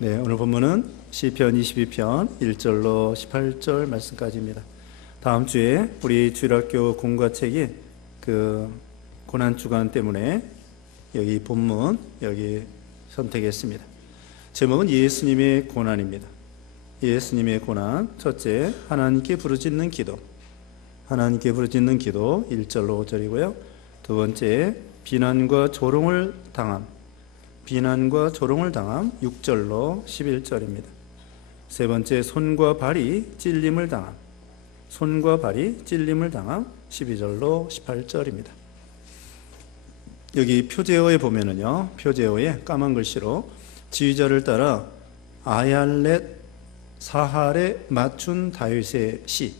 네, 오늘 본문은 시편 22편 1절로 18절 말씀까지입니다. 다음 주에 우리 주일학교 공과책이 그 고난 주간 때문에 여기 본문 여기 선택했습니다. 제목은 예수님의 고난입니다. 예수님의 고난. 첫째, 하나님께 부르짖는 기도. 하나님께 부르짖는 기도 1절로 5절이고요. 두 번째, 비난과 조롱을 당함. 비난과 조롱을 당함 6절로 11절입니다. 세 번째, 손과 발이 찔림을 당함. 손과 발이 찔림을 당함 12절로 18절입니다. 여기 표제어에 보면은요, 표제어에 까만 글씨로 지휘자를 따라 아얄렛 사할에 맞춘 다윗의 시.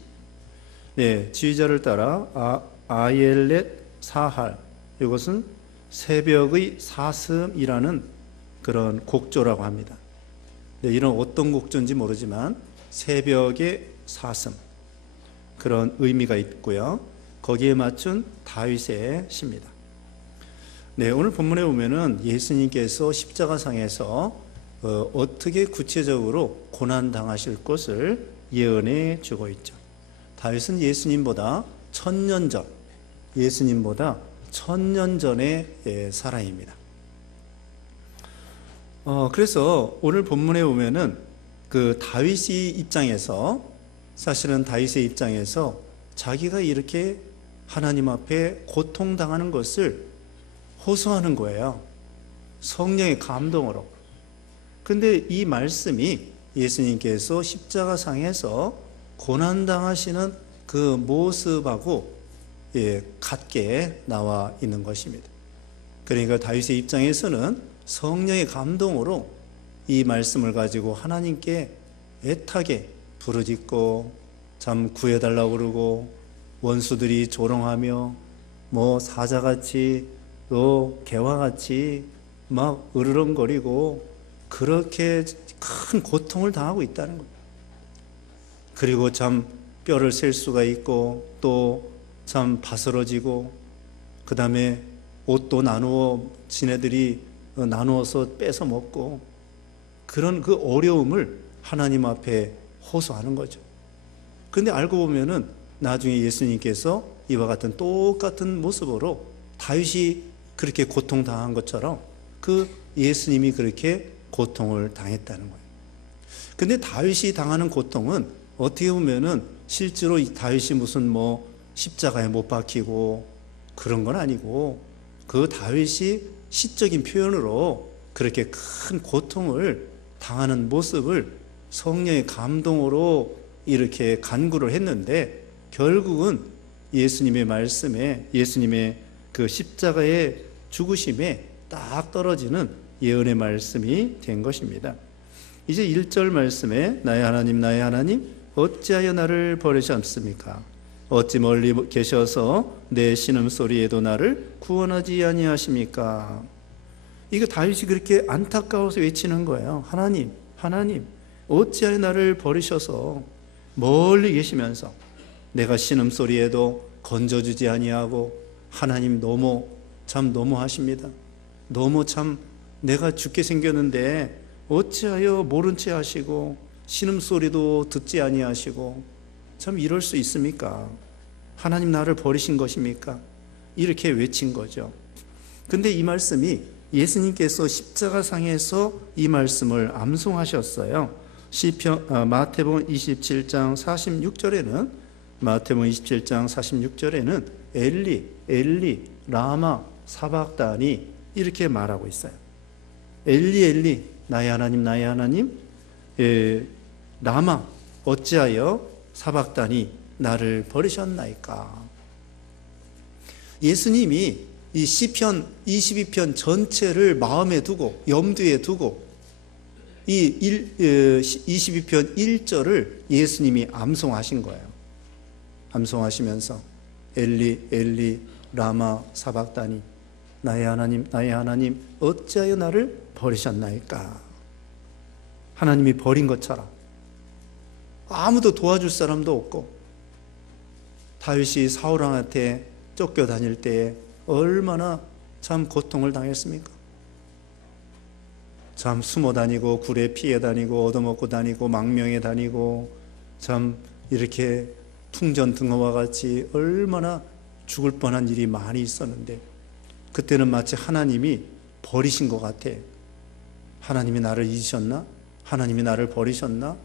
네, 지휘자를 따라 아얄렛 사할. 이것은 새벽의 사슴이라는 그런 곡조라고 합니다. 네, 이런 어떤 곡조인지 모르지만 새벽의 사슴, 그런 의미가 있고요. 거기에 맞춘 다윗의 시입니다. 네, 오늘 본문에 보면은 예수님께서 십자가상에서 어떻게 구체적으로 고난 당하실 것을 예언해 주고 있죠. 다윗은 예수님보다 1000년 전, 예수님보다 1000년 전의 사람입니다. 그래서 오늘 본문에 보면은 그 다윗이 입장에서, 사실은 다윗의 입장에서 자기가 이렇게 하나님 앞에 고통당하는 것을 호소하는 거예요. 성령의 감동으로. 근데 이 말씀이 예수님께서 십자가상에서 고난당하시는 그 모습하고 같게 나와 있는 것입니다. 그러니까 다윗의 입장에서는 성령의 감동으로 이 말씀을 가지고 하나님께 애타게 부르짖고 참 구해달라고 그러고, 원수들이 조롱하며 뭐 사자같이 또 개와같이 막 으르렁거리고 그렇게 큰 고통을 당하고 있다는 거예요. 그리고 참 뼈를 셀 수가 있고 또 참 바스러지고, 그 다음에 옷도 나누어 지네들이 나누어서 뺏어 먹고, 그런 그 어려움을 하나님 앞에 호소하는 거죠. 그런데 알고 보면은 나중에 예수님께서 이와 같은 똑같은 모습으로 다윗이 그렇게 고통당한 것처럼 그 예수님이 그렇게 고통을 당했다는 거예요. 근데 다윗이 당하는 고통은 어떻게 보면은 실제로 이 다윗이 무슨 뭐 십자가에 못 박히고 그런 건 아니고, 그 다윗이 시적인 표현으로 그렇게 큰 고통을 당하는 모습을 성령의 감동으로 이렇게 간구를 했는데, 결국은 예수님의 말씀에, 예수님의 그 십자가의 죽으심에 딱 떨어지는 예언의 말씀이 된 것입니다. 이제 1절 말씀에 나의 하나님 어찌하여 나를 버리셨습니까? 어찌 멀리 계셔서 내 신음소리에도 나를 구원하지 아니하십니까? 이거 다윗이 그렇게 안타까워서 외치는 거예요. 하나님 어찌하여 나를 버리셔서 멀리 계시면서 내가 신음소리에도 건져주지 아니하고, 하나님 너무 너무하십니다. 너무 참 내가 죽게 생겼는데 어찌하여 모른 채 하시고 신음소리도 듣지 아니하시고, 참 이럴 수 있습니까? 하나님 나를 버리신 것입니까? 이렇게 외친 거죠. 근데 이 말씀이 예수님께서 십자가상에서 이 말씀을 암송하셨어요. 마태복음 27장 46절에는, 마태복음 27장 46절에는 엘리 라마 사박다니 이렇게 말하고 있어요. 엘리 나의 하나님 라마 어찌하여 사박다니 나를 버리셨나이까? 예수님이 이 시편 22편 전체를 마음에 두고, 염두에 두고 이 22편 1절을 예수님이 암송하신 거예요. 암송하시면서 엘리 라마 사박다니 나의 하나님 어찌하여 나를 버리셨나이까? 하나님이 버린 것처럼 아무도 도와줄 사람도 없고, 다윗이 사울왕한테 쫓겨다닐 때에 얼마나 참 고통을 당했습니까? 참 숨어 다니고 굴에 피해 다니고 얻어먹고 다니고 망명해 다니고 참 이렇게 풍전등화와 같이 얼마나 죽을 뻔한 일이 많이 있었는데 그때는 마치 하나님이 버리신 것 같아. 하나님이 나를 잊으셨나? 하나님이 나를 버리셨나?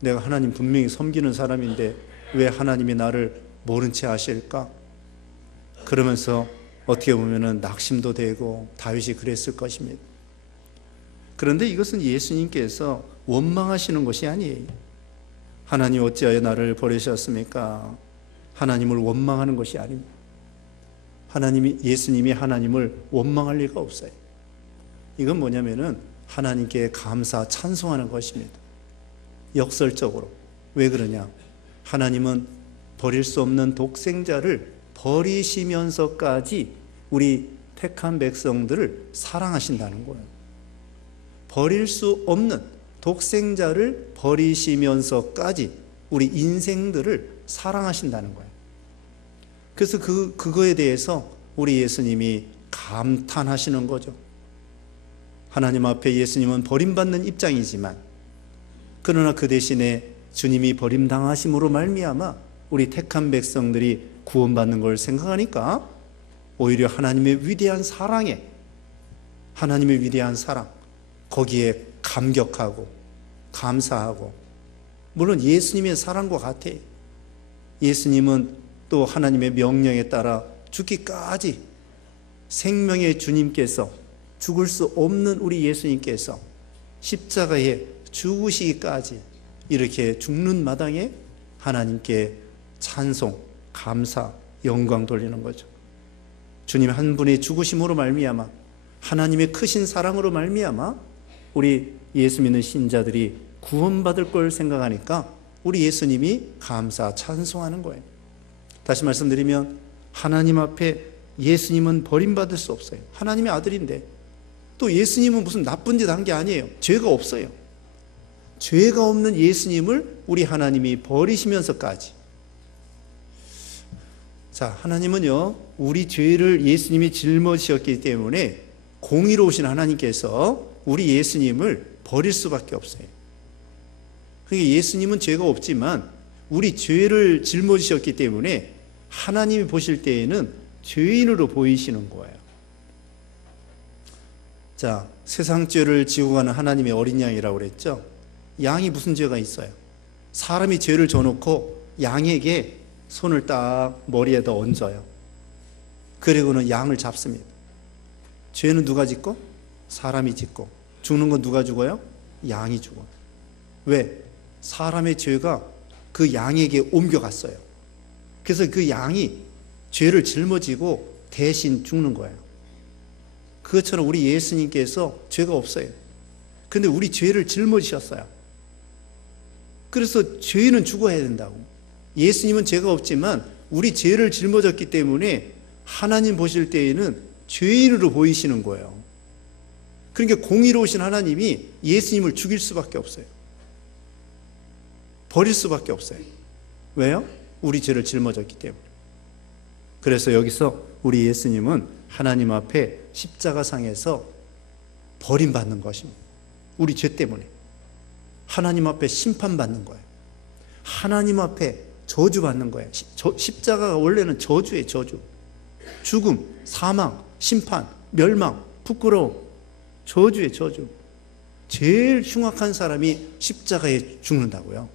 내가 하나님 분명히 섬기는 사람인데 왜 하나님이 나를 모른 채 하실까? 그러면서 어떻게 보면은 낙심도 되고 다윗이 그랬을 것입니다. 그런데 이것은 예수님께서 원망하시는 것이 아니에요. 하나님 어찌하여 나를 버리셨습니까? 하나님을 원망하는 것이 아닙니다. 예수님이 하나님을 원망할 리가 없어요. 이건 뭐냐면은 하나님께 감사, 찬송하는 것입니다. 역설적으로. 왜 그러냐? 하나님은 버릴 수 없는 독생자를 버리시면서까지 우리 택한 백성들을 사랑하신다는 거예요. 버릴 수 없는 독생자를 버리시면서까지 우리 인생들을 사랑하신다는 거예요. 그래서 그거에 대해서 우리 예수님이 감탄하시는 거죠. 하나님 앞에 예수님은 버림받는 입장이지만 그러나 그 대신에 주님이 버림당하심으로 말미암아 우리 택한 백성들이 구원받는 걸 생각하니까 오히려 하나님의 위대한 사랑에 하나님의 위대한 사랑 거기에 감격하고 감사하고 물론 예수님의 사랑과 같아요. 예수님은 또 하나님의 명령에 따라 죽기까지 생명의 주님께서 죽을 수 없는 우리 예수님께서 십자가에 죽으시기까지 이렇게 죽는 마당에 하나님께 찬송, 감사, 영광 돌리는 거죠. 주님 한 분의 죽으심으로 말미암아 하나님의 크신 사랑으로 말미암아 우리 예수 믿는 신자들이 구원받을 걸 생각하니까 우리 예수님이 감사, 찬송하는 거예요. 다시 말씀드리면 하나님 앞에 예수님은 버림받을 수 없어요. 하나님의 아들인데 또 예수님은 무슨 나쁜 짓 한 게 아니에요. 죄가 없어요. 죄가 없는 예수님을 우리 하나님이 버리시면서까지 자, 하나님은요 우리 죄를 예수님이 짊어지셨기 때문에 공의로우신 하나님께서 우리 예수님을 버릴 수밖에 없어요. 그러니까 예수님은 죄가 없지만 우리 죄를 짊어지셨기 때문에 하나님이 보실 때에는 죄인으로 보이시는 거예요. 자, 세상 죄를 지고 가는 하나님의 어린 양이라고 그랬죠. 양이 무슨 죄가 있어요? 사람이 죄를 져놓고 양에게 손을 딱 머리에다 얹어요. 그리고는 양을 잡습니다. 죄는 누가 짓고? 사람이 짓고. 죽는 건 누가 죽어요? 양이 죽어요. 왜? 사람의 죄가 그 양에게 옮겨갔어요. 그래서 그 양이 죄를 짊어지고 대신 죽는 거예요. 그것처럼 우리 예수님께서 죄가 없어요. 근데 우리 죄를 짊어지셨어요. 그래서 죄인은 죽어야 된다고. 예수님은 죄가 없지만 우리 죄를 짊어졌기 때문에 하나님 보실 때에는 죄인으로 보이시는 거예요. 그러니까 공의로우신 하나님이 예수님을 죽일 수밖에 없어요. 버릴 수밖에 없어요. 왜요? 우리 죄를 짊어졌기 때문에. 그래서 여기서 우리 예수님은 하나님 앞에 십자가상에서 버림받는 것입니다. 우리 죄 때문에. 하나님 앞에 심판받는 거예요. 하나님 앞에 저주받는 거예요. 십자가가 원래는 저주예요, 저주. 죽음, 사망, 심판, 멸망, 부끄러움, 저주예요, 저주. 제일 흉악한 사람이 십자가에 죽는다고요.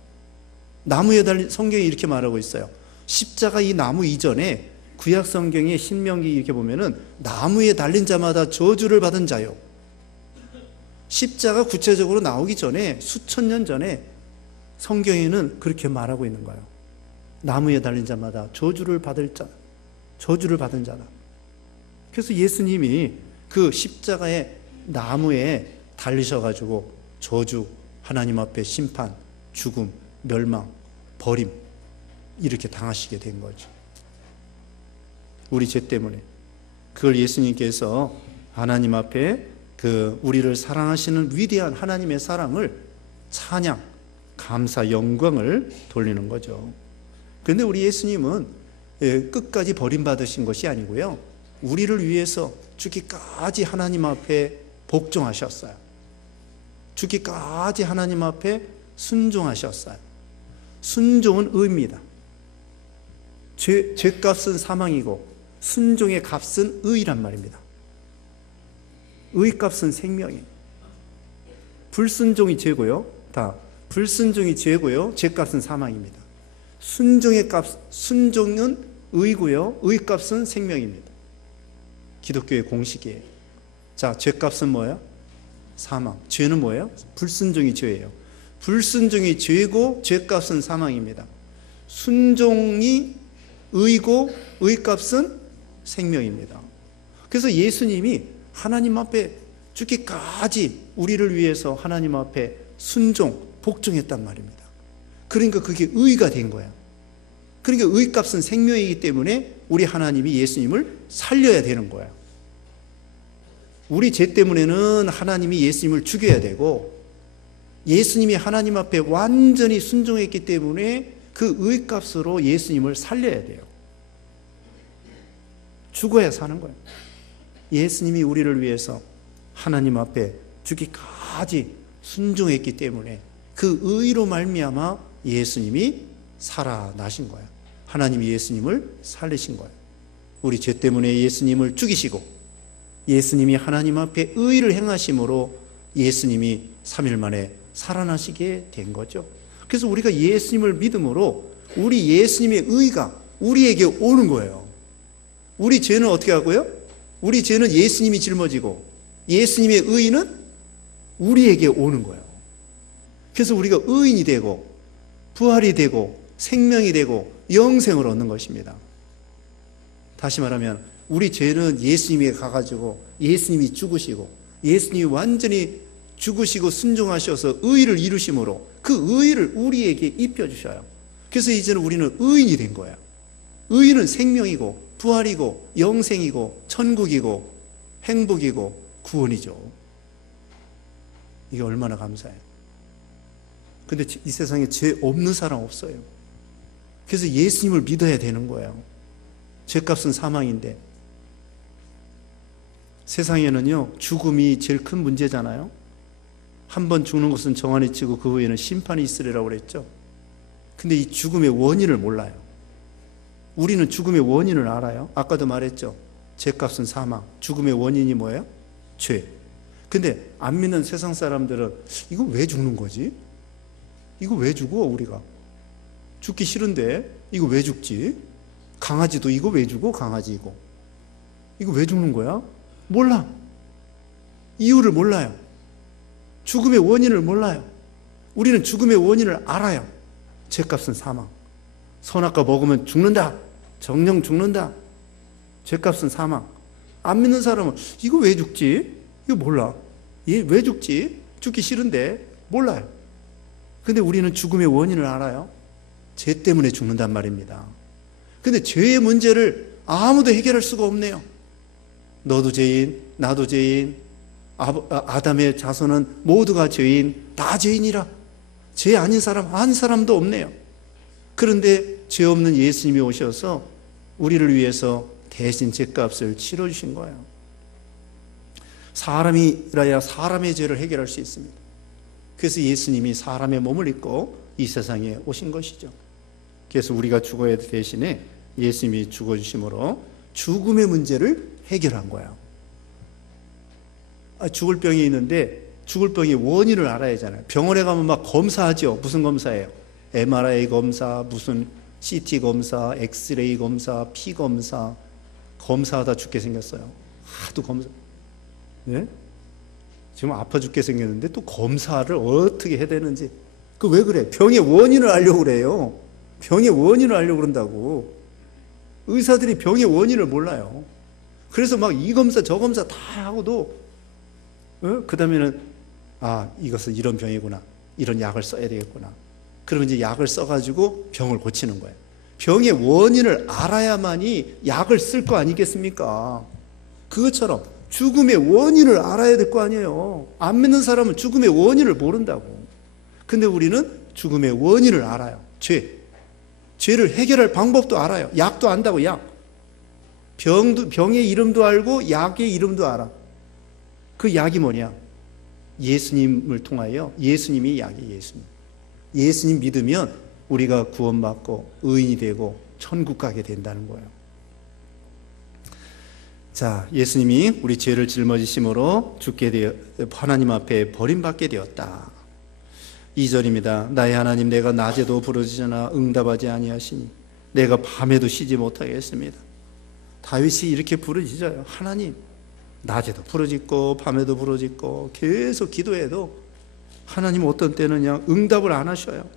나무에 달린, 성경이 이렇게 말하고 있어요. 십자가 이 나무 이전에 구약 성경의 신명기 이렇게 보면은 나무에 달린 자마다 저주를 받은 자요. 십자가 구체적으로 나오기 전에 수천 년 전에 성경에는 그렇게 말하고 있는 거예요. 나무에 달린 자마다 저주를 받을 자, 저주를 받은 자다. 그래서 예수님이 그 십자가의 나무에 달리셔가지고 저주, 하나님 앞에 심판, 죽음, 멸망, 버림 이렇게 당하시게 된 거죠. 우리 죄 때문에. 그걸 예수님께서 하나님 앞에 그 우리를 사랑하시는 위대한 하나님의 사랑을 찬양, 감사, 영광을 돌리는 거죠. 그런데 우리 예수님은 끝까지 버림받으신 것이 아니고요. 우리를 위해서 죽기까지 하나님 앞에 복종하셨어요. 죽기까지 하나님 앞에 순종하셨어요. 순종은 의입니다. 죄값은 사망이고 순종의 값은 의란 말입니다. 의값은 생명이에요. 불순종이 죄고요. 불순종이 죄고요. 죄값은 사망입니다. 순종은 의고요. 의값은 생명입니다. 기독교의 공식이에요. 자, 죄값은 뭐예요? 사망. 죄는 뭐예요? 불순종이 죄예요. 불순종이 죄고 죄값은 사망입니다. 순종이 의고 의값은 생명입니다. 그래서 예수님이 하나님 앞에 죽기까지 우리를 위해서 하나님 앞에 순종, 복종했단 말입니다. 그러니까 그게 의가 된 거야. 그러니까 의값은 생명이기 때문에 우리 하나님이 예수님을 살려야 되는 거야. 우리 죄 때문에는 하나님이 예수님을 죽여야 되고, 예수님이 하나님 앞에 완전히 순종했기 때문에 그 의값으로 예수님을 살려야 돼요. 죽어야 사는 거예요. 예수님이 우리를 위해서 하나님 앞에 죽기까지 순종했기 때문에 그 의로 말미암아 예수님이 살아나신 거예요. 하나님이 예수님을 살리신 거예요. 우리 죄 때문에 예수님을 죽이시고 예수님이 하나님 앞에 의를 행하심으로 예수님이 3일 만에 살아나시게 된 거죠. 그래서 우리가 예수님을 믿음으로 우리 예수님의 의가 우리에게 오는 거예요. 우리 죄는 어떻게 하고요? 우리 죄는 예수님이 짊어지고 예수님의 의는 우리에게 오는 거예요. 그래서 우리가 의인이 되고 부활이 되고 생명이 되고 영생을 얻는 것입니다. 다시 말하면 우리 죄는 예수님에게 가가지고 예수님이 죽으시고 예수님이 완전히 죽으시고 순종하셔서 의를 이루심으로 그 의를 우리에게 입혀주셔요. 그래서 이제는 우리는 의인이 된 거야. 의인은 생명이고 부활이고 영생이고 천국이고 행복이고 구원이죠. 이게 얼마나 감사해요. 근데 이 세상에 죄 없는 사람 없어요. 그래서 예수님을 믿어야 되는 거예요. 죄값은 사망인데 세상에는요 죽음이 제일 큰 문제잖아요. 한 번 죽는 것은 정한이 치고 그 후에는 심판이 있으리라고 그랬죠. 근데 이 죽음의 원인을 몰라요. 우리는 죽음의 원인을 알아요. 아까도 말했죠. 죄값은 사망. 죽음의 원인이 뭐예요? 죄. 근데 안 믿는 세상 사람들은 이거 왜 죽는 거지? 이거 왜 죽어 우리가? 죽기 싫은데 이거 왜 죽지? 강아지도 이거 왜 죽어? 강아지 이거 왜 죽는 거야? 몰라. 이유를 몰라요. 죽음의 원인을 몰라요. 우리는 죽음의 원인을 알아요. 죄값은 사망. 선악과 먹으면 죽는다. 정령 죽는다. 죄값은 사망. 안 믿는 사람은 이거 왜 죽지? 이거 몰라. 얘 왜 죽지? 죽기 싫은데 몰라요. 근데 우리는 죽음의 원인을 알아요. 죄 때문에 죽는단 말입니다. 근데 죄의 문제를 아무도 해결할 수가 없네요. 너도 죄인, 나도 죄인, 아담의 자손은 모두가 죄인, 다 죄인이라. 죄 아닌 사람 한 사람도 없네요. 그런데 죄 없는 예수님이 오셔서 우리를 위해서 대신 죄값을 치러주신 거예요. 사람이라야 사람의 죄를 해결할 수 있습니다. 그래서 예수님이 사람의 몸을 입고 이 세상에 오신 것이죠. 그래서 우리가 죽어야 대신에 예수님이 죽어주심으로 죽음의 문제를 해결한 거예요. 죽을 병이 있는데 죽을 병의 원인을 알아야 하잖아요. 병원에 가면 막 검사하죠. 무슨 검사예요? MRI 검사, 무슨 CT 검사, 엑스레이 검사, 피 검사. 검사하다 죽게 생겼어요. 하도 검사. 네? 지금 아파 죽게 생겼는데 또 검사를 어떻게 해야 되는지. 그 왜 그래? 병의 원인을 알려고 그래요. 병의 원인을 알려고 그런다고. 의사들이 병의 원인을 몰라요. 그래서 막 이 검사 저 검사 다 하고도 그 다음에는 이것은 이런 병이구나. 이런 약을 써야 되겠구나. 그러면 이제 약을 써가지고 병을 고치는 거예요. 병의 원인을 알아야만이 약을 쓸 거 아니겠습니까? 그것처럼 죽음의 원인을 알아야 될 거 아니에요. 안 믿는 사람은 죽음의 원인을 모른다고. 근데 우리는 죽음의 원인을 알아요. 죄를 해결할 방법도 알아요. 약도 안다고. 약. 병의 이름도 알고 약의 이름도 알아. 그 약이 뭐냐? 예수님을 통하여, 예수님이 약이에요. 예수님 믿으면 우리가 구원받고 의인이 되고 천국 가게 된다는 거예요. 자, 예수님이 우리 죄를 짊어지심으로 죽게 되어 하나님 앞에 버림받게 되었다. 2절입니다. 나의 하나님, 내가 낮에도 부르짖으나 응답하지 아니하시니 내가 밤에도 쉬지 못하게 했습니다. 다윗이 이렇게 부르짖어요. 하나님, 낮에도 부르짖고 밤에도 부르짖고 계속 기도해도 하나님 어떤 때는 그냥 응답을 안 하셔요.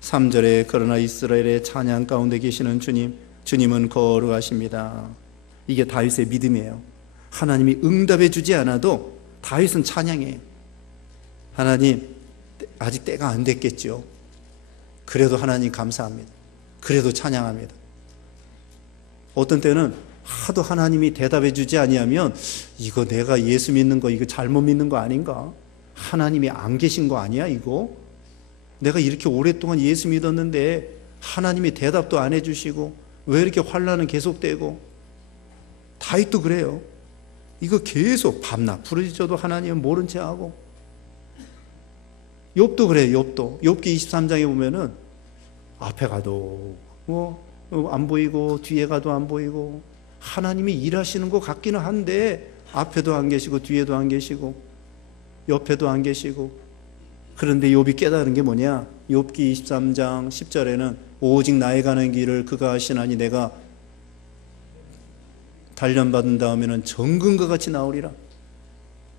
3절에 그러나 이스라엘의 찬양 가운데 계시는 주님, 주님은 거룩하십니다. 이게 다윗의 믿음이에요. 하나님이 응답해 주지 않아도 다윗은 찬양해요. 하나님, 아직 때가 안 됐겠죠. 그래도 하나님 감사합니다. 그래도 찬양합니다. 어떤 때는 하도 하나님이 대답해 주지 아니하면 이거 내가 예수 믿는 거 이거 잘못 믿는 거 아닌가? 하나님이 안 계신 거 아니야 이거? 내가 이렇게 오랫동안 예수 믿었는데 하나님이 대답도 안 해주시고 왜 이렇게 환난은 계속되고. 다윗도 그래요. 이거 계속 밤낮 부르짖어도 하나님은 모른 채 하고. 욥도 그래요. 욥기 23장에 보면은 앞에 가도 안 보이고 뒤에 가도 안 보이고 하나님이 일하시는 것 같기는 한데 앞에도 안 계시고 뒤에도 안 계시고 옆에도 안 계시고. 그런데 욥이 깨달은 게 뭐냐? 욥기 23장 10절에는 오직 나의 가는 길을 그가 하시나니 내가 단련받은 다음에는 정금과 같이 나오리라.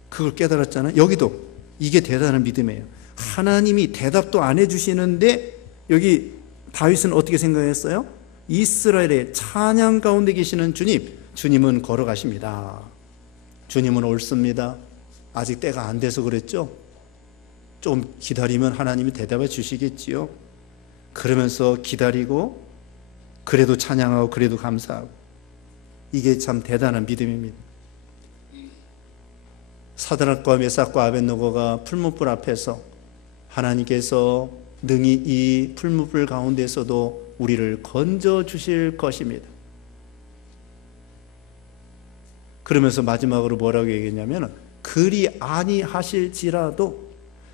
그걸 깨달았잖아요. 여기도 이게 대단한 믿음이에요. 하나님이 대답도 안 해주시는데 여기 다윗은 어떻게 생각했어요? 이스라엘의 찬양 가운데 계시는 주님, 주님은 걸어가십니다. 주님은 옳습니다. 아직 때가 안 돼서 그랬죠? 좀 기다리면 하나님이 대답해 주시겠지요. 그러면서 기다리고 그래도 찬양하고 그래도 감사하고. 이게 참 대단한 믿음입니다. 사드락과 메삭과 아벳느고가 풀무불 앞에서 하나님께서 능히 이 풀무불 가운데서도 우리를 건져 주실 것입니다. 그러면서 마지막으로 뭐라고 얘기했냐면 그리 아니하실지라도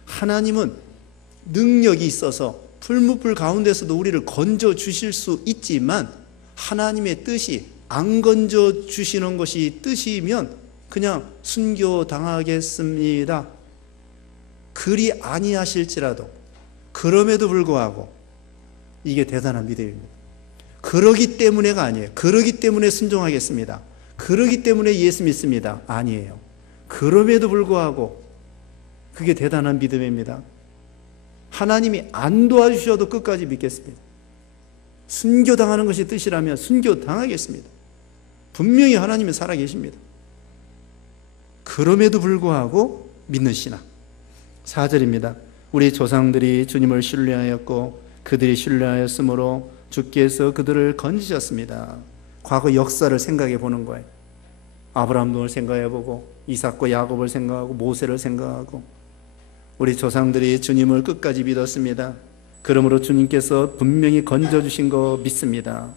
하나님은 능력이 있어서 풀무불 가운데서도 우리를 건져 주실 수 있지만 하나님의 뜻이 안 건져 주시는 것이 뜻이면 그냥 순교당하겠습니다. 그리 아니하실지라도. 그럼에도 불구하고 이게 대단한 믿음입니다. 그러기 때문에가 아니에요. 그러기 때문에 순종하겠습니다. 그러기 때문에 예수 믿습니다. 아니에요. 그럼에도 불구하고 그게 대단한 믿음입니다. 하나님이 안 도와주셔도 끝까지 믿겠습니다. 순교당하는 것이 뜻이라면 순교당하겠습니다. 분명히 하나님은 살아계십니다. 그럼에도 불구하고 믿는 신앙. 4절입니다. 우리 조상들이 주님을 신뢰하였고 그들이 신뢰하였으므로 주께서 그들을 건지셨습니다. 과거 역사를 생각해 보는 거예요. 아브라함을 생각해 보고 이삭과 야곱을 생각하고 모세를 생각하고 우리 조상들이 주님을 끝까지 믿었습니다. 그러므로 주님께서 분명히 건져주신 거 믿습니다.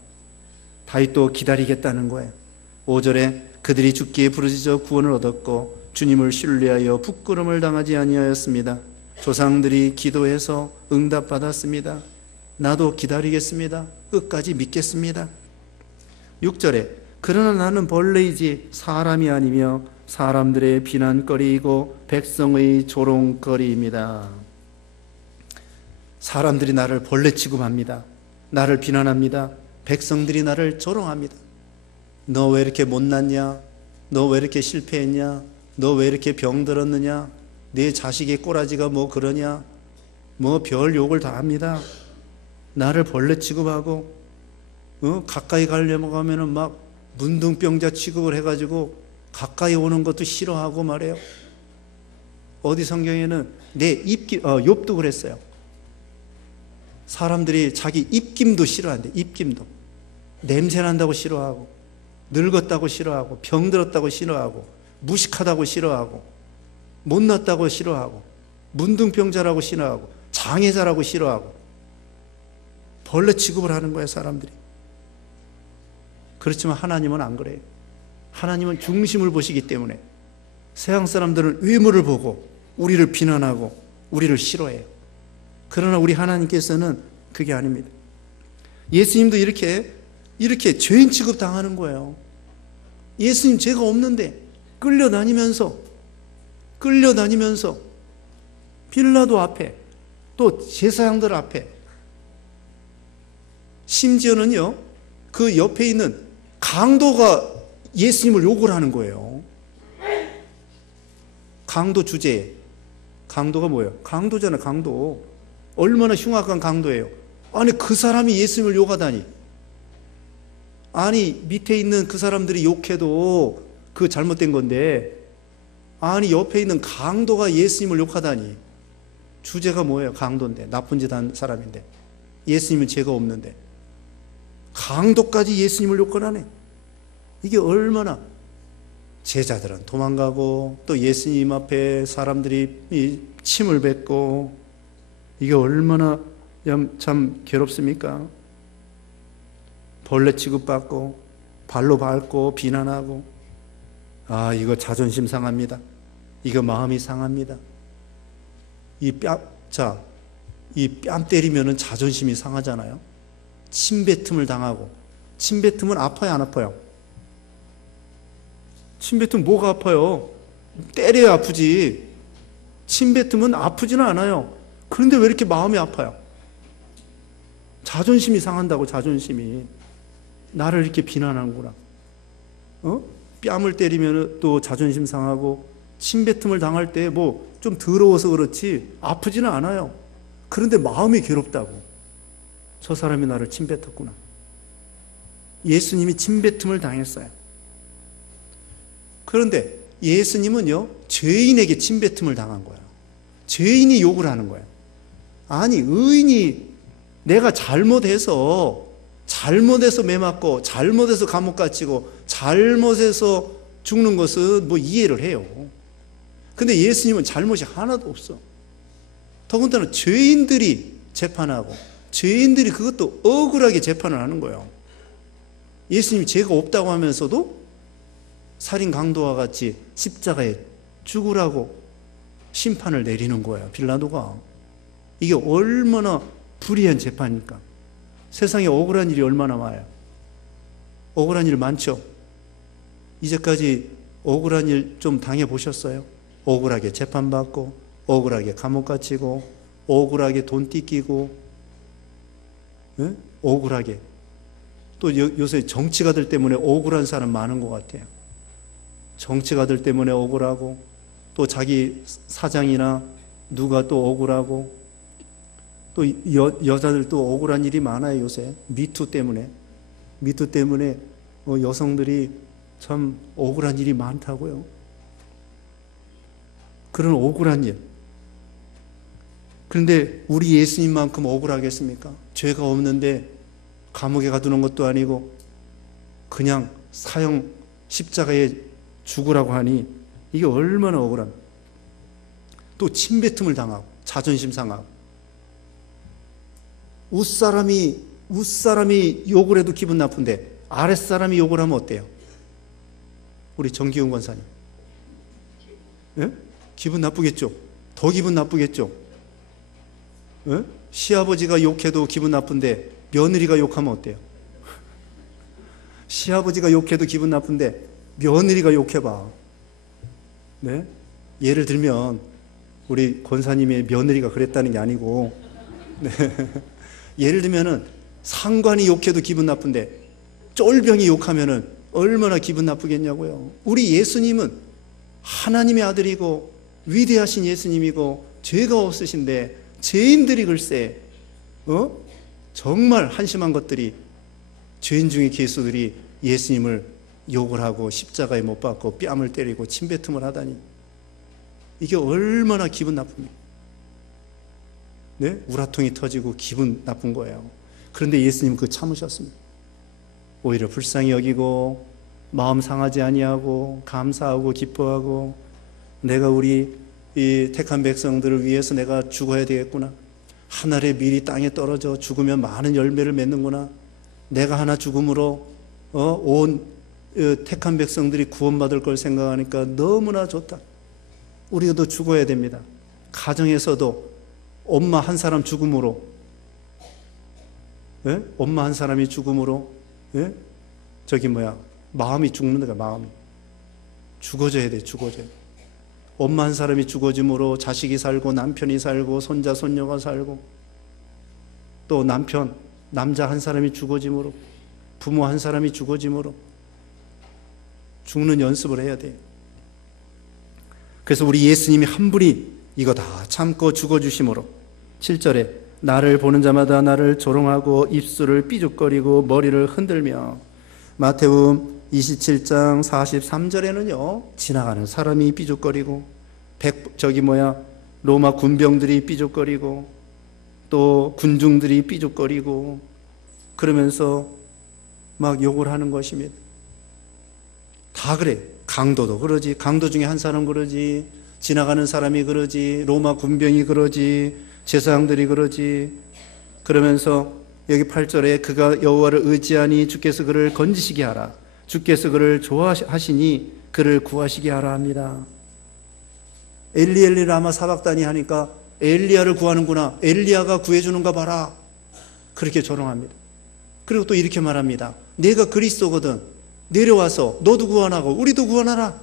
다윗도 기다리겠다는 거예요. 5절에 그들이 죽기에 부르짖어 구원을 얻었고 주님을 신뢰하여 부끄러움을 당하지 아니하였습니다. 조상들이 기도해서 응답받았습니다. 나도 기다리겠습니다. 끝까지 믿겠습니다. 6절에 그러나 나는 벌레이지 사람이 아니며 사람들의 비난거리이고 백성의 조롱거리입니다. 사람들이 나를 벌레 취급합니다. 나를 비난합니다. 백성들이 나를 조롱합니다. 너 왜 이렇게 못났냐? 너 왜 이렇게 실패했냐? 너 왜 이렇게 병들었느냐? 내 자식의 꼬라지가 뭐 그러냐? 뭐 별 욕을 다 합니다. 나를 벌레 취급하고 가까이 가려고 하면은 막 문둥병자 취급을 해가지고 가까이 오는 것도 싫어하고 말해요. 어디 성경에는 내 입김, 욥도 그랬어요. 사람들이 자기 입김도 싫어한대. 입김도. 냄새난다고 싫어하고 늙었다고 싫어하고 병들었다고 싫어하고 무식하다고 싫어하고 못났다고 싫어하고 문둥병자라고 싫어하고 장애자라고 싫어하고 벌레 취급을 하는 거예요, 사람들이. 그렇지만 하나님은 안 그래요. 하나님은 중심을 보시기 때문에 세상 사람들은 외모를 보고 우리를 비난하고 우리를 싫어해요. 그러나 우리 하나님께서는 그게 아닙니다. 예수님도 이렇게 죄인 취급 당하는 거예요. 예수님 죄가 없는데 끌려다니면서 빌라도 앞에 또 제사장들 앞에 심지어는요 그 옆에 있는 강도가 예수님을 욕을 하는 거예요. 강도 주제에. 강도가 뭐예요? 강도잖아요. 강도. 얼마나 흉악한 강도예요. 아니 그 사람이 예수님을 욕하다니. 아니 밑에 있는 그 사람들이 욕해도 그 잘못된 건데 아니 옆에 있는 강도가 예수님을 욕하다니. 주제가 뭐예요? 강도인데 나쁜 짓 한 사람인데 예수님은 죄가 없는데 강도까지 예수님을 욕하라네. 이게 얼마나 제자들은 도망가고 또 예수님 앞에 사람들이 침을 뱉고 이게 얼마나 참 괴롭습니까? 벌레 취급받고 발로 밟고 비난하고 이거 자존심 상합니다. 이거 마음이 상합니다. 이 뺨 때리면은 자존심이 상하잖아요. 침뱉음을 당하고 침뱉으면 아파요 안 아파요? 침뱉으면 뭐가 아파요? 때려야 아프지. 침뱉으면 아프지는 않아요. 그런데 왜 이렇게 마음이 아파요? 자존심이 상한다고. 자존심이 나를 이렇게 비난하는구나. 뺨을 때리면 또 자존심 상하고 침뱉음을 당할 때 뭐 좀 더러워서 그렇지 아프지는 않아요. 그런데 마음이 괴롭다고. 저 사람이 나를 침뱉었구나. 예수님이 침뱉음을 당했어요. 그런데 예수님은요 죄인에게 침뱉음을 당한 거예요. 죄인이 욕을 하는 거예요. 아니 의인이 내가 잘못해서 매맞고 잘못해서 감옥 갇히고 잘못해서 죽는 것은 뭐 이해를 해요. 근데 예수님은 잘못이 하나도 없어. 더군다나 죄인들이 재판하고 죄인들이 그것도 억울하게 재판을 하는 거예요. 예수님이 죄가 없다고 하면서도 살인 강도와 같이 십자가에 죽으라고 심판을 내리는 거예요. 빌라도가. 이게 얼마나 불의한 재판입니까? 세상에 억울한 일이 얼마나 많아요. 억울한 일 많죠. 이제까지 억울한 일 좀 당해보셨어요? 억울하게 재판받고 억울하게 감옥 갇히고 억울하게 돈 뜯기고 억울하게 또 요새 정치가들 때문에 억울한 사람 많은 것 같아요. 정치가들 때문에 억울하고 또 자기 사장이나 누가 또 억울하고 또 여자들 또 억울한 일이 많아요. 요새 미투 때문에 여성들이 참 억울한 일이 많다고요. 그런 억울한 일. 그런데 우리 예수님만큼 억울하겠습니까? 죄가 없는데 감옥에 가두는 것도 아니고 그냥 사형 십자가에 죽으라고 하니 이게 얼마나 억울합니까? 또 침뱉음을 당하고 자존심 상하고 윗사람이 욕을 해도 기분 나쁜데 아랫사람이 욕을 하면 어때요? 우리 정기훈 권사님. 예? 기분 나쁘겠죠? 더 기분 나쁘겠죠? 예? 시아버지가 욕해도 기분 나쁜데 며느리가 욕하면 어때요? 시아버지가 욕해도 기분 나쁜데 며느리가 욕해봐. 네? 예를 들면 우리 권사님의 며느리가 그랬다는 게 아니고 네. 예를 들면은 상관이 욕해도 기분 나쁜데 쫄병이 욕하면은 얼마나 기분 나쁘겠냐고요. 우리 예수님은 하나님의 아들이고 위대하신 예수님이고 죄가 없으신데 죄인들이 글쎄 정말 한심한 것들이 죄인 중의 괴수들이 예수님을 욕을 하고 십자가에 못 박고 뺨을 때리고 침뱉음을 하다니 이게 얼마나 기분 나쁩니까? 네? 우라통이 터지고 기분 나쁜 거예요. 그런데 예수님은 그거 참으셨습니다. 오히려 불쌍히 여기고 마음 상하지 아니하고 감사하고 기뻐하고 내가 우리 이 택한 백성들을 위해서 내가 죽어야 되겠구나. 한 알의 밀이 땅에 떨어져 죽으면 많은 열매를 맺는구나. 내가 하나 죽음으로 온 택한 백성들이 구원받을 걸 생각하니까 너무나 좋다. 우리도 죽어야 됩니다. 가정에서도 엄마 한 사람 죽음으로, 예? 엄마 한 사람이 죽음으로, 예? 마음이 죽는 거야. 마음이 죽어져야 돼. 죽어져야 돼. 엄마 한 사람이 죽어짐으로 자식이 살고 남편이 살고 손자 손녀가 살고, 또 남자 한 사람이 죽어짐으로, 부모 한 사람이 죽어짐으로 죽는 연습을 해야 돼요. 그래서 우리 예수님이 한 분이 이거 다 참고 죽어주심으로 7절에 나를 보는 자마다 나를 조롱하고 입술을 삐죽거리고 머리를 흔들며, 마태복음 27장 43절에는요 지나가는 사람이 삐죽거리고 로마 군병들이 삐죽거리고 또 군중들이 삐죽거리고 그러면서 막 욕을 하는 것입니다. 다 그래. 강도도 그러지, 강도 중에 한 사람 그러지, 지나가는 사람이 그러지, 로마 군병이 그러지, 제사장들이 그러지. 그러면서 여기 8절에 그가 여호와를 의지하니 주께서 그를 건지시게 하라, 주께서 그를 좋아하시니 그를 구하시게 하라 합니다. 엘리 라마 사박다니 하니까 엘리야를 구하는구나, 엘리야가 구해주는가 봐라, 그렇게 조롱합니다. 그리고 또 이렇게 말합니다. 내가 그리스도거든, 내려와서 너도 구원하고 우리도 구원하라.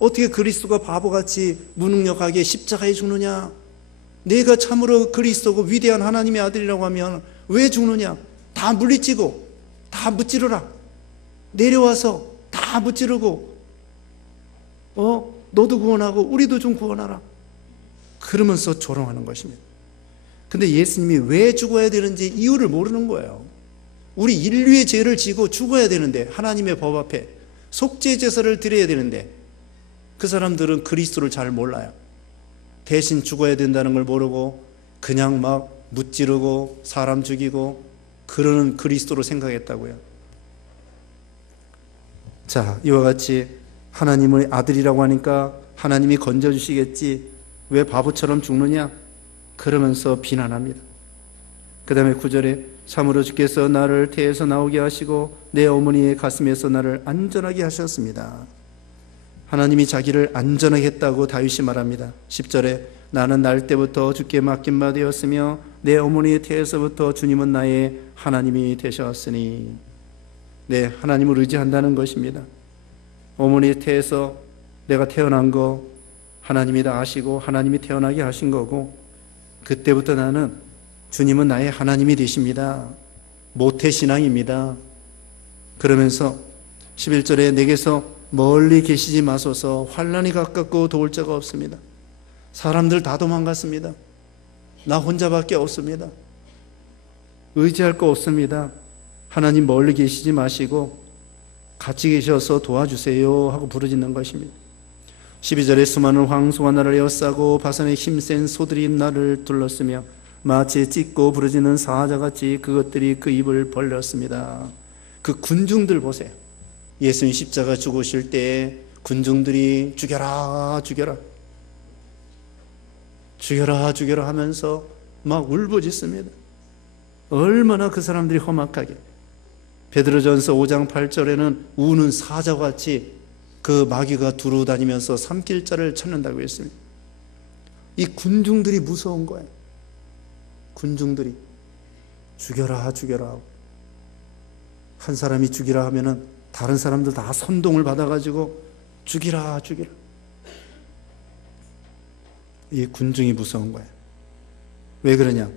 어떻게 그리스도가 바보같이 무능력하게 십자가에 죽느냐? 내가 참으로 그리스도고 위대한 하나님의 아들이라고 하면 왜 죽느냐? 다 물리치고 다 무찌르라. 내려와서 다 무찌르고 너도 구원하고 우리도 좀 구원하라. 그러면서 조롱하는 것입니다. 근데 예수님이 왜 죽어야 되는지 이유를 모르는 거예요. 우리 인류의 죄를 지고 죽어야 되는데, 하나님의 법 앞에 속죄 제사를 드려야 되는데, 그 사람들은 그리스도를 잘 몰라요. 대신 죽어야 된다는 걸 모르고 그냥 막 무찌르고 사람 죽이고 그러는 그리스도로 생각했다고요. 자, 이와 같이 하나님의 아들이라고 하니까 하나님이 건져주시겠지, 왜 바보처럼 죽느냐? 그러면서 비난합니다. 그 다음에 9절에 참으로 주께서 나를 태에서 나오게 하시고 내 어머니의 가슴에서 나를 안전하게 하셨습니다. 하나님이 자기를 안전하게 했다고 다윗이 말합니다. 10절에 나는 날 때부터 주께 맡긴 바 되었으며 내 어머니의 태에서부터 주님은 나의 하나님이 되셨으니. 네, 하나님을 의지한다는 것입니다. 어머니의 태에서 내가 태어난 거 하나님이 다 아시고 하나님이 태어나게 하신 거고, 그때부터 나는 주님은 나의 하나님이 되십니다. 모태신앙입니다. 그러면서 11절에 내게서 멀리 계시지 마소서, 환난이 가깝고 도울 자가 없습니다. 사람들 다 도망갔습니다. 나 혼자밖에 없습니다. 의지할 거 없습니다. 하나님 멀리 계시지 마시고 같이 계셔서 도와주세요 하고 부르짖는 것입니다. 12절에 수많은 황소가 나를 에워싸고 바산의 힘센 소들이 나를 둘렀으며 마치 찢고 부르짖는 사자같이 그것들이 그 입을 벌렸습니다. 그 군중들 보세요. 예수님 십자가 죽으실 때 군중들이 죽여라 죽여라 죽여라 죽여라 하면서 막 울부짖습니다. 얼마나 그 사람들이 험악하게. 베드로전서 5장 8절에는 우는 사자같이 그 마귀가 두루 다니면서 삼킬 자를 찾는다고 했습니다. 이 군중들이 무서운 거예요. 군중들이 죽여라 죽여라, 한 사람이 죽이라 하면은 다른 사람들 다 선동을 받아가지고 죽이라 죽이라. 이 군중이 무서운 거예요. 왜 그러냐?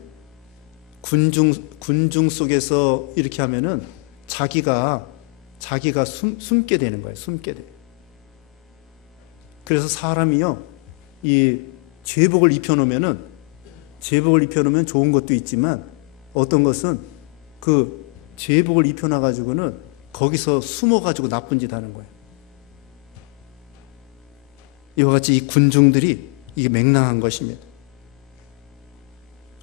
군중 속에서 이렇게 하면은 자기가 숨게 되는 거예요. 숨게 돼. 그래서 사람이요, 이 제복을 입혀놓으면 좋은 것도 있지만 어떤 것은 그 제복을 입혀놔가지고는 거기서 숨어가지고 나쁜 짓 하는 거예요. 이와 같이 이 군중들이 이게 맹랑한 것입니다.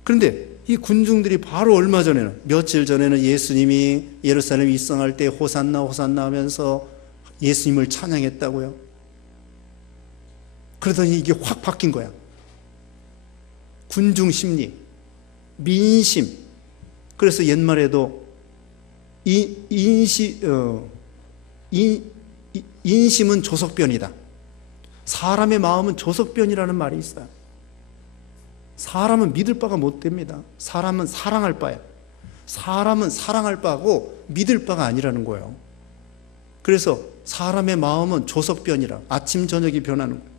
그런데 이 군중들이 바로 얼마 전에는, 며칠 전에는 예수님이 예루살렘 입성할 때 호산나 호산나 하면서 예수님을 찬양했다고요. 그러더니 이게 확 바뀐 거야. 군중 심리, 민심. 그래서 옛말에도 인심은 조석변이다. 사람의 마음은 조석변이라는 말이 있어요. 사람은 믿을 바가 못 됩니다. 사람은 사랑할 바예요. 사람은 사랑할 바고 믿을 바가 아니라는 거예요. 그래서 사람의 마음은 조석변이라, 아침 저녁이 변하는 거예요.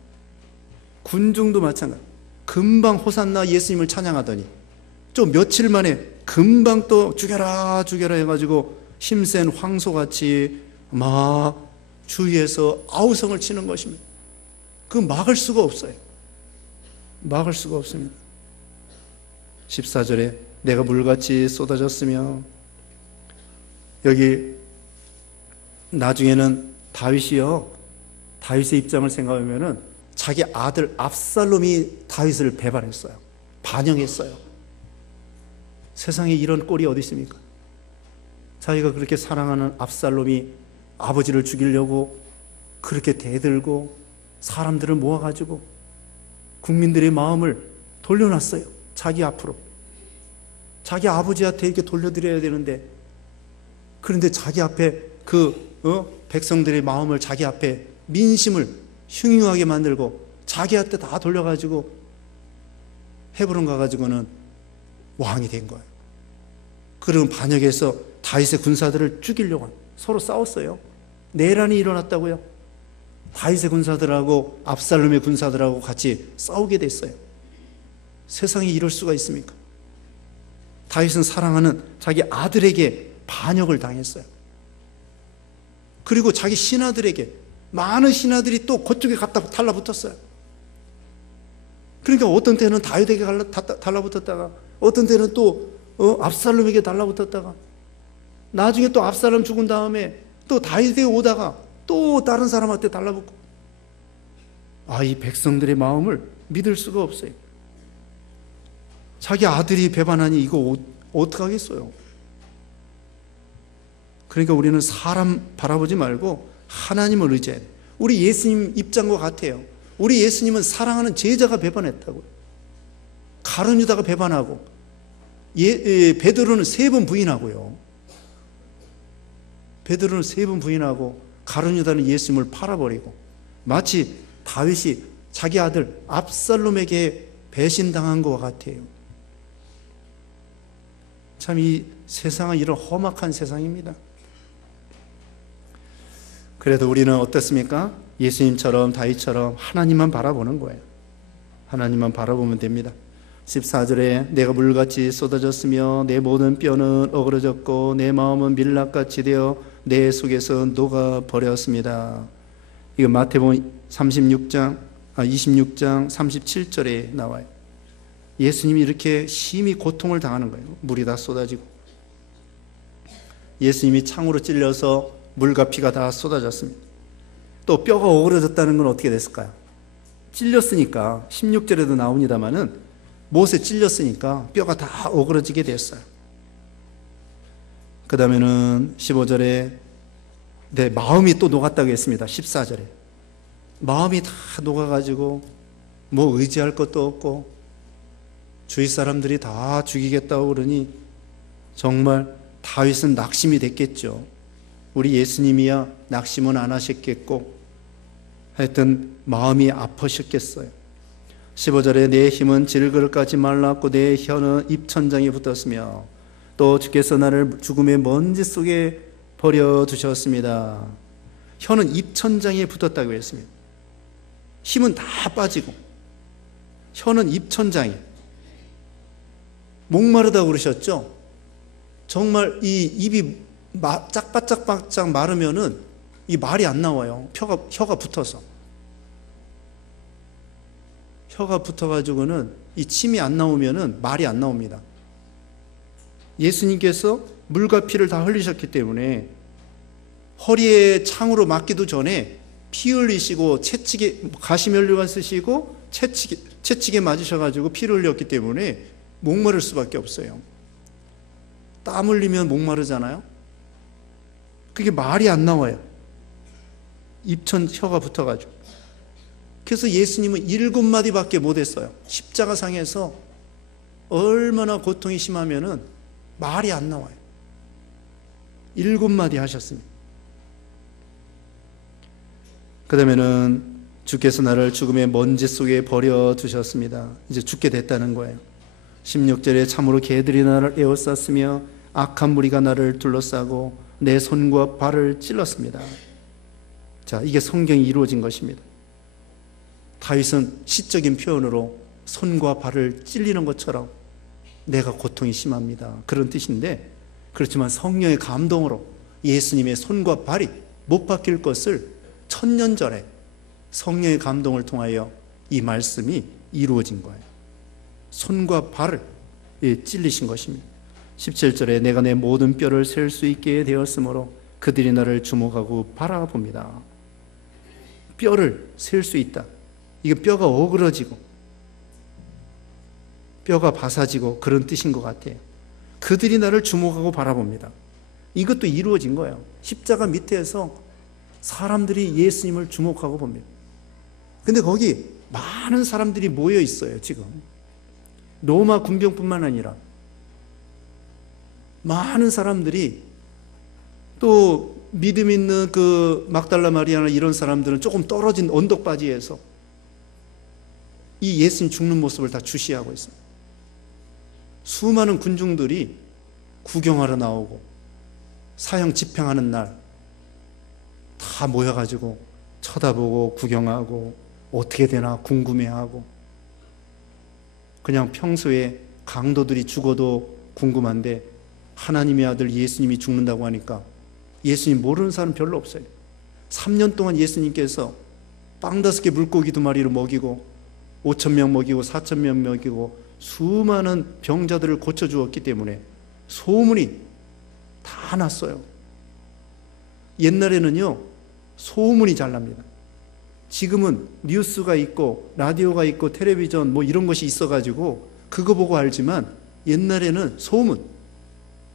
군중도 마찬가지. 금방 호산나 예수님을 찬양하더니 좀 며칠 만에 금방 또 죽여라 죽여라 해가지고 힘센 황소같이 막 주위에서 아우성을 치는 것입니다. 그 막을 수가 없어요. 막을 수가 없습니다. 14절에 내가 물같이 쏟아졌으며, 여기 나중에는 다윗이요, 다윗의 입장을 생각하면은 자기 아들 압살롬이 다윗을 배반했어요. 반영했어요. 세상에 이런 꼴이 어디 있습니까? 자기가 그렇게 사랑하는 압살롬이 아버지를 죽이려고 그렇게 대들고 사람들을 모아가지고 국민들의 마음을 돌려놨어요. 자기 앞으로. 자기 아버지한테 이렇게 돌려드려야 되는데, 그런데 자기 앞에 백성들의 마음을 자기 앞에 민심을 흉흉하게 만들고 자기한테 다 돌려가지고 헤브론 가가지고는 왕이 된 거예요. 그런 반역에서 다윗의 군사들을 죽이려고 서로 싸웠어요. 내란이 일어났다고요. 다윗의 군사들하고 압살롬의 군사들하고 같이 싸우게 됐어요. 세상에 이럴 수가 있습니까? 다윗은 사랑하는 자기 아들에게 반역을 당했어요. 그리고 자기 신하들에게, 많은 신하들이 또 그쪽에 갖다 달라붙었어요. 그러니까 어떤 때는 다윗에게 달라붙었다가, 어떤 때는 또 압살롬에게 달라붙었다가, 나중에 또 압살롬 죽은 다음에 또 다윗에게 오다가 또 다른 사람한테 달라붙고, 이 백성들의 마음을 믿을 수가 없어요. 자기 아들이 배반하니 이거 어떡하겠어요? 그러니까 우리는 사람 바라보지 말고 하나님을 의지해야 돼요. 우리 예수님 입장과 같아요. 우리 예수님은 사랑하는 제자가 배반했다고요. 가룟 유다가 배반하고, 베드로는 3번 부인하고요. 베드로는 3번 부인하고, 가룟 유다는 예수님을 팔아버리고, 마치 다윗이 자기 아들 압살롬에게 배신당한 것과 같아요. 참 이 세상은 이런 험악한 세상입니다. 그래도 우리는 어떻습니까? 예수님처럼 다윗처럼 하나님만 바라보는 거예요. 하나님만 바라보면 됩니다. 14절에 내가 물같이 쏟아졌으며 내 모든 뼈는 어그러졌고 내 마음은 밀랍같이 되어 내 속에서 녹아버렸습니다. 이거 마태복음 26장 37절에 나와요. 예수님이 이렇게 심히 고통을 당하는 거예요. 물이 다 쏟아지고, 예수님이 창으로 찔려서 물과 피가 다 쏟아졌습니다. 또 뼈가 오그러졌다는 건 어떻게 됐을까요? 찔렸으니까, 16절에도 나옵니다마는 못에 찔렸으니까 뼈가 다 오그러지게 됐어요. 그 다음에는 15절에 내 마음이 또 녹았다고 했습니다. 14절에 마음이 다 녹아가지고 뭐 의지할 것도 없고 주위 사람들이 다 죽이겠다고 그러니 정말 다윗은 낙심이 됐겠죠. 우리 예수님이야 낙심은 안 하셨겠고, 하여튼 마음이 아프셨겠어요. 15절에 내 힘은 질그릇까지 말랐고 내 혀는 입천장에 붙었으며 또 주께서 나를 죽음의 먼지 속에 버려두셨습니다. 혀는 입천장에 붙었다고 했습니다. 힘은 다 빠지고 혀는 입천장에, 목마르다고 그러셨죠? 정말 이 입이 짝바짝바짝 마르면은 이 말이 안 나와요. 혀가 붙어서. 혀가 붙어가지고는 이 침이 안 나오면은 말이 안 나옵니다. 예수님께서 물과 피를 다 흘리셨기 때문에 허리에 창으로 맞기도 전에 피 흘리시고 가시면류관 쓰시고 채찍에 맞으셔가지고 피를 흘렸기 때문에 목마를 수밖에 없어요. 땀 흘리면 목마르잖아요. 그게 말이 안 나와요. 혀가 붙어가지고. 그래서 예수님은 7마디밖에 못했어요. 십자가상에서 얼마나 고통이 심하면은 말이 안 나와요. 7마디 하셨습니다. 그 다음에는 주께서 나를 죽음의 먼지 속에 버려두셨습니다. 이제 죽게 됐다는 거예요. 16절에 참으로 개들이 나를 에워쌌으며 악한 무리가 나를 둘러싸고 내 손과 발을 찔렀습니다. 자, 이게 성경이 이루어진 것입니다. 다윗은 시적인 표현으로 손과 발을 찔리는 것처럼 내가 고통이 심합니다, 그런 뜻인데, 그렇지만 성령의 감동으로 예수님의 손과 발이 못 박힐 것을 1000년 전에 성령의 감동을 통하여 이 말씀이 이루어진 거예요. 손과 발을 찔리신 것입니다. 17절에 내가 내 모든 뼈를 셀 수 있게 되었으므로 그들이 나를 주목하고 바라봅니다. 뼈를 셀 수 있다. 이게 뼈가 어그러지고 뼈가 바사지고 그런 뜻인 것 같아요. 그들이 나를 주목하고 바라봅니다. 이것도 이루어진 거예요. 십자가 밑에서 사람들이 예수님을 주목하고 봅니다. 근데 거기 많은 사람들이 모여 있어요. 지금 로마 군병뿐만 아니라 많은 사람들이, 또 믿음 있는 그 막달라 마리아나 이런 사람들은 조금 떨어진 언덕바지에서 이 예수님 죽는 모습을 다 주시하고 있습니다. 수많은 군중들이 구경하러 나오고 사형 집행하는 날 다 모여가지고 쳐다보고 구경하고 어떻게 되나 궁금해하고, 그냥 평소에 강도들이 죽어도 궁금한데 하나님의 아들 예수님이 죽는다고 하니까 예수님 모르는 사람 별로 없어요. 3년 동안 예수님께서 빵 5개 물고기 2마리를 먹이고 5,000명 먹이고 4,000명 먹이고 수많은 병자들을 고쳐주었기 때문에 소문이 다 났어요. 옛날에는요, 소문이 잘 납니다. 지금은 뉴스가 있고 라디오가 있고 텔레비전 뭐 이런 것이 있어가지고 그거 보고 알지만, 옛날에는 소문,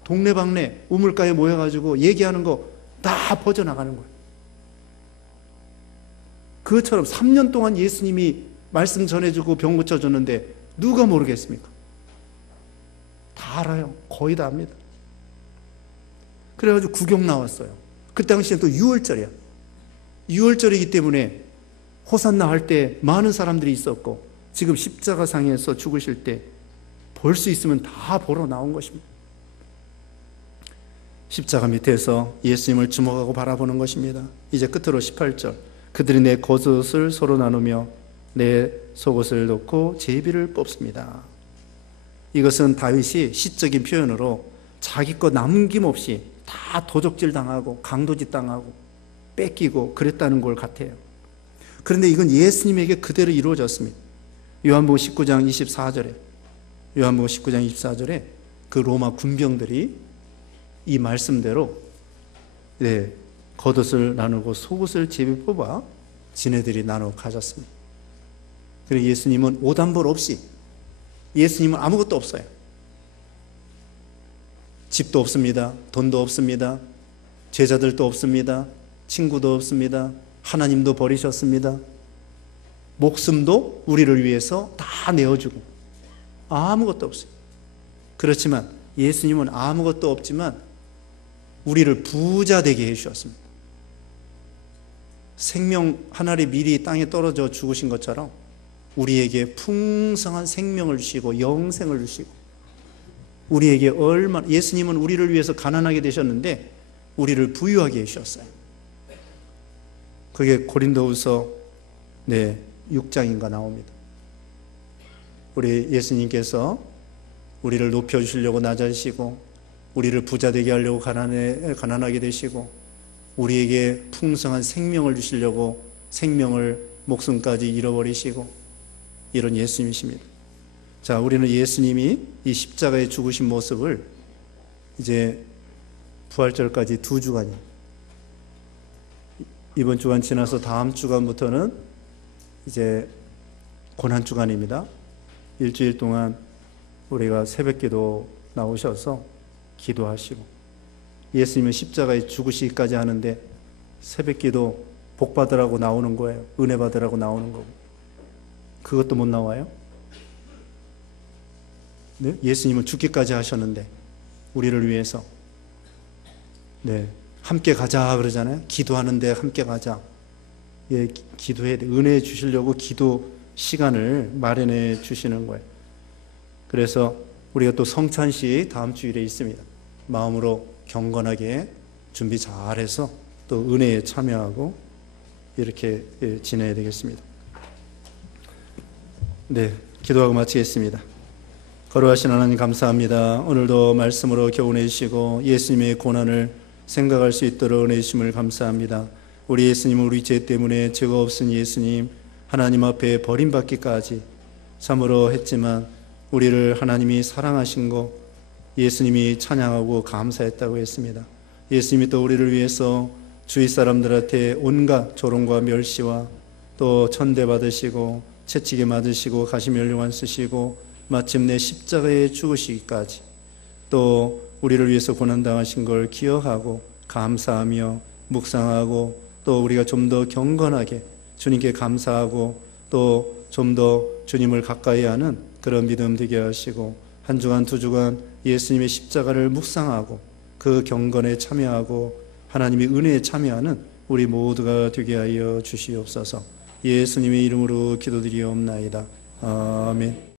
동네방네 우물가에 모여가지고 얘기하는 거 다 퍼져나가는 거예요. 그것처럼 3년 동안 예수님이 말씀 전해주고 병 고쳐줬는데 누가 모르겠습니까? 다 알아요. 거의 다 압니다. 그래가지고 구경 나왔어요. 그 당시엔 또 6월절이야. 6월절이기 때문에 호산나 할 때 많은 사람들이 있었고, 지금 십자가상에서 죽으실 때 볼 수 있으면 다 보러 나온 것입니다. 십자가 밑에서 예수님을 주목하고 바라보는 것입니다. 이제 끝으로 18절, 그들이 내 겉옷을 서로 나누며 내 속옷을 놓고 제비를 뽑습니다. 이것은 다윗이 시적인 표현으로 자기 것 남김없이 다 도적질 당하고 강도짓 당하고 뺏기고 그랬다는 걸 같아요. 그런데 이건 예수님에게 그대로 이루어졌습니다. 요한복음 19장 24절에 그 로마 군병들이 이 말씀대로 겉옷을 나누고 속옷을 제비 뽑아 지네들이 나눠 가졌습니다. 그리고 예수님은 오단벌 없이, 예수님은 아무것도 없어요. 집도 없습니다. 돈도 없습니다. 제자들도 없습니다. 친구도 없습니다. 하나님도 버리셨습니다. 목숨도 우리를 위해서 다 내어주고 아무것도 없어요. 그렇지만 예수님은 아무것도 없지만 우리를 부자 되게 해주셨습니다. 생명 한 알이 미리 땅에 떨어져 죽으신 것처럼 우리에게 풍성한 생명을 주시고 영생을 주시고, 우리에게 얼마나, 예수님은 우리를 위해서 가난하게 되셨는데 우리를 부유하게 해주셨어요. 그게 고린도후서 6장인가 나옵니다. 우리 예수님께서 우리를 높여주시려고 낮아지시고, 우리를 부자 되게 하려고 가난하게 되시고, 우리에게 풍성한 생명을 주시려고 생명을 목숨까지 잃어버리시고, 이런 예수님이십니다. 자, 우리는 예수님이 이 십자가에 죽으신 모습을 이제 부활절까지 2주간이요. 이번 주간 지나서 다음 주간부터는 이제 고난주간입니다. 일주일 동안 우리가 새벽기도 나오셔서 기도하시고, 예수님은 십자가에 죽으시기까지 하는데 새벽기도 복 받으라고 나오는 거예요. 은혜 받으라고 나오는 거고. 그것도 못 나와요? 네? 예수님은 죽기까지 하셨는데 우리를 위해서 함께 가자 그러잖아요. 기도하는데 함께 가자. 예, 기도해야 돼. 은혜 주시려고 기도 시간을 마련해 주시는 거예요. 그래서 우리가 또 성찬식 다음 주일에 있습니다. 마음으로 경건하게 준비 잘해서 또 은혜에 참여하고 이렇게 지내야 되겠습니다. 네, 기도하고 마치겠습니다. 거룩하신 하나님 감사합니다. 오늘도 말씀으로 교훈해 주시고 예수님의 고난을 생각할 수 있도록 은혜 주심을 감사합니다. 우리 예수님은 우리 죄 때문에 죄가 없은 예수님, 하나님 앞에 버림받기까지 참으로 했지만 우리를 하나님이 사랑하신 거 예수님이 찬양하고 감사했다고 했습니다. 예수님이 또 우리를 위해서 주위 사람들한테 온갖 조롱과 멸시와 또 천대받으시고 채찍에 맞으시고 가시면류관 쓰시고 마침내 십자가에 죽으시기까지 또 우리를 위해서 고난당하신 걸 기억하고 감사하며 묵상하고 또 우리가 좀 더 경건하게 주님께 감사하고 또 좀 더 주님을 가까이 하는 그런 믿음 되게 하시고 한 주간 두 주간 예수님의 십자가를 묵상하고 그 경건에 참여하고 하나님의 은혜에 참여하는 우리 모두가 되게 하여 주시옵소서. 예수님의 이름으로 기도드리옵나이다. 아멘.